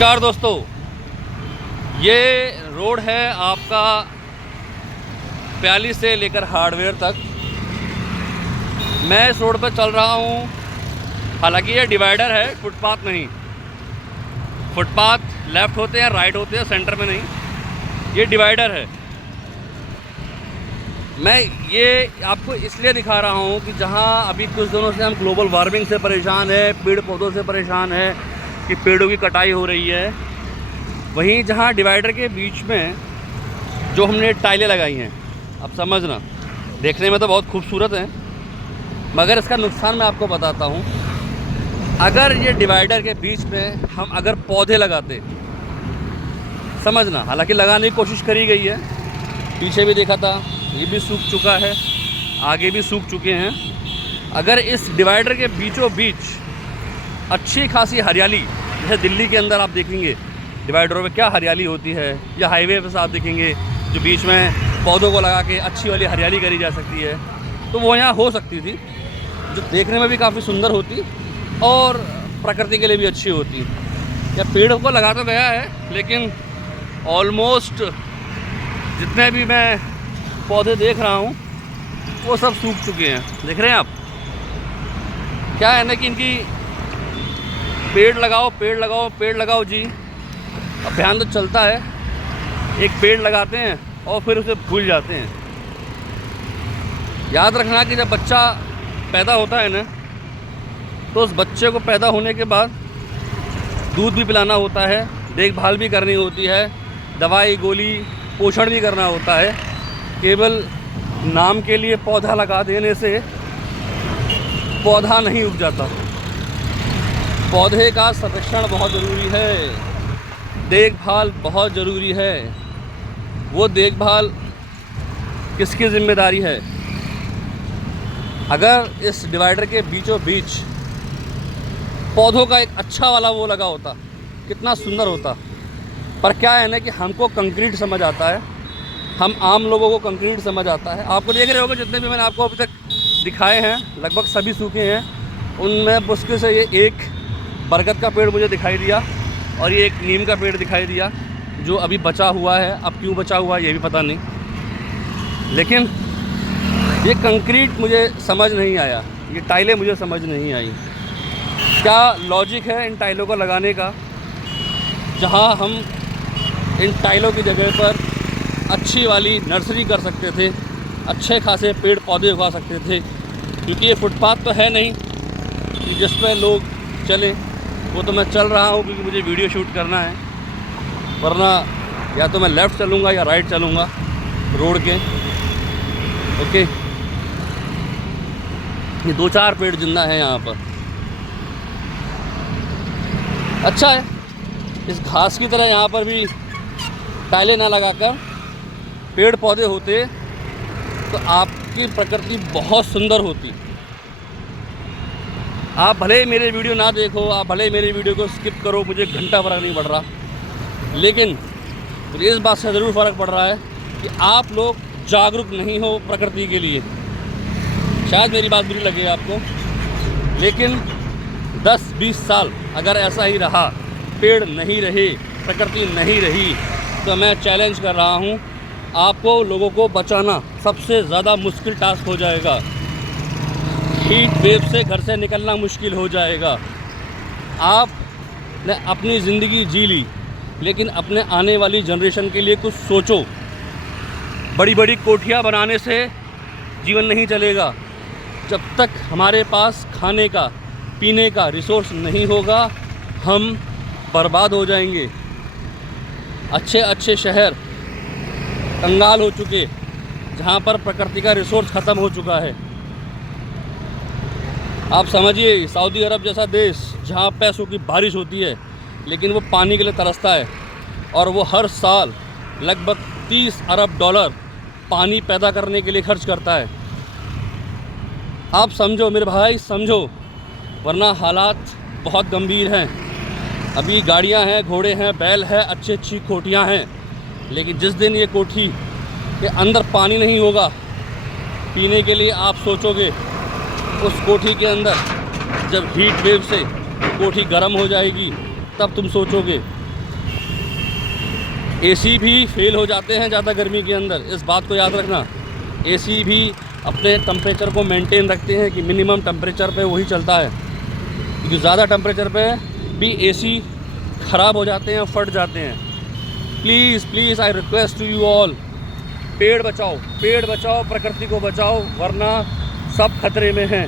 नमस्कार दोस्तों, ये रोड है आपका प्याली से लेकर हार्डवेयर तक। मैं इस रोड पर चल रहा हूँ। हालांकि ये डिवाइडर है, फुटपाथ नहीं। फुटपाथ लेफ़्ट होते हैं, राइट होते हैं, सेंटर में नहीं। ये डिवाइडर है। मैं ये आपको इसलिए दिखा रहा हूँ कि जहाँ अभी कुछ दिनों से हम ग्लोबल वार्मिंग से परेशान है, पेड़ पौधों से परेशान है कि पेड़ों की कटाई हो रही है, वहीं जहाँ डिवाइडर के बीच में जो हमने टाइलें लगाई हैं, अब समझना, देखने में तो बहुत खूबसूरत हैं, मगर इसका नुकसान मैं आपको बताता हूँ। अगर ये डिवाइडर के बीच में हम अगर पौधे लगाते, समझना, हालांकि लगाने की कोशिश करी गई है, पीछे भी देखा था, ये भी सूख चुका है, आगे भी सूख चुके हैं। अगर इस डिवाइडर के बीचों बीच अच्छी खासी हरियाली, जैसे दिल्ली के अंदर आप देखेंगे डिवाइडरों में क्या हरियाली होती है, या हाईवे पर आप देखेंगे जो बीच में पौधों को लगा के अच्छी वाली हरियाली करी जा सकती है, तो वो यहाँ हो सकती थी, जो देखने में भी काफ़ी सुंदर होती और प्रकृति के लिए भी अच्छी होती। या पेड़ों को लगा तो गया है, लेकिन ऑलमोस्ट जितने भी मैं पौधे देख रहा हूँ वो सब सूख चुके हैं। देख रहे हैं आप, क्या है ना कि इनकी पेड़ लगाओ, पेड़ लगाओ, पेड़ लगाओ जी, अभियान तो चलता है। एक पेड़ लगाते हैं और फिर उसे भूल जाते हैं। याद रखना कि जब बच्चा पैदा होता है ना, तो उस बच्चे को पैदा होने के बाद दूध भी पिलाना होता है, देखभाल भी करनी होती है, दवाई गोली पोषण भी करना होता है। केवल नाम के लिए पौधा लगा देने से पौधा नहीं उग जाता। पौधे का संरक्षण बहुत ज़रूरी है, देखभाल बहुत ज़रूरी है। वो देखभाल किसकी ज़िम्मेदारी है? अगर इस डिवाइडर के बीचों बीच पौधों का एक अच्छा वाला वो लगा होता, कितना सुंदर होता। पर क्या है ना कि हमको कंक्रीट समझ आता है, हम आम लोगों को कंक्रीट समझ आता है। आपको देख रहे होंगे जितने भी मैंने आपको अभी तक दिखाए हैं, लगभग सभी सूखे हैं। उनमें मुश्किल से ये एक बरगद का पेड़ मुझे दिखाई दिया और ये एक नीम का पेड़ दिखाई दिया, जो अभी बचा हुआ है। अब क्यों बचा हुआ है ये भी पता नहीं, लेकिन ये कंक्रीट मुझे समझ नहीं आया, ये टाइलें मुझे समझ नहीं आई। क्या लॉजिक है इन टाइलों को लगाने का, जहां हम इन टाइलों की जगह पर अच्छी वाली नर्सरी कर सकते थे, अच्छे खासे पेड़ पौधे उगा सकते थे। क्योंकि ये फुटपाथ तो है नहीं कि जिस पर लोग चले। वो तो मैं चल रहा हूँ क्योंकि मुझे वीडियो शूट करना है, वरना या तो मैं लेफ़्ट चलूँगा या राइट चलूँगा रोड के। ओके, ये 2-4 पेड़ जिंदा हैं यहाँ पर। अच्छा है, इस घास की तरह यहाँ पर भी टाइलें ना लगाकर पेड़ पौधे होते तो आपकी प्रकृति बहुत सुंदर होती। आप भले ही मेरे वीडियो ना देखो, आप भले ही मेरे वीडियो को स्किप करो, मुझे घंटा फ़र्क नहीं पड़ रहा, लेकिन मुझे इस बात से ज़रूर फ़र्क पड़ रहा है कि आप लोग जागरूक नहीं हो प्रकृति के लिए। शायद मेरी बात बुरी लगे आपको, लेकिन 10-20 साल अगर ऐसा ही रहा, पेड़ नहीं रहे, प्रकृति नहीं रही, तो मैं चैलेंज कर रहा हूँ, आपको लोगों को बचाना सबसे ज़्यादा मुश्किल टास्क हो जाएगा। हीट वेव से घर से निकलना मुश्किल हो जाएगा। आपने अपनी ज़िंदगी जी ली, लेकिन अपने आने वाली जनरेशन के लिए कुछ सोचो। बड़ी बड़ी कोठियाँ बनाने से जीवन नहीं चलेगा। जब तक हमारे पास खाने का पीने का रिसोर्स नहीं होगा, हम बर्बाद हो जाएंगे। अच्छे अच्छे शहर कंगाल हो चुके, जहाँ पर प्रकृति का रिसोर्स ख़त्म हो चुका है। आप समझिए, सऊदी अरब जैसा देश जहाँ पैसों की बारिश होती है, लेकिन वो पानी के लिए तरसता है, और वो हर साल लगभग $30 अरब पानी पैदा करने के लिए खर्च करता है। आप समझो मेरे भाई, समझो, वरना हालात बहुत गंभीर हैं। अभी गाड़ियाँ हैं, घोड़े हैं, बैल है, अच्छी अच्छी कोठियाँ हैं, लेकिन जिस दिन ये कोठी के अंदर पानी नहीं होगा पीने के लिए, आप सोचोगे उस कोठी के अंदर जब हीट वेव से कोठी गर्म हो जाएगी, तब तुम सोचोगे एसी भी फेल हो जाते हैं ज़्यादा गर्मी के अंदर, इस बात को याद रखना। एसी भी अपने टेम्परेचर को मेंटेन रखते हैं कि मिनिमम टेम्परेचर पे वही चलता है, क्योंकि ज़्यादा टेम्परेचर पे भी एसी ख़राब हो जाते हैं, फट जाते हैं। Please please I request to you all, पेड़ बचाओ, पेड़ बचाओ, प्रकृति को बचाओ, वरना सब खतरे में हैं।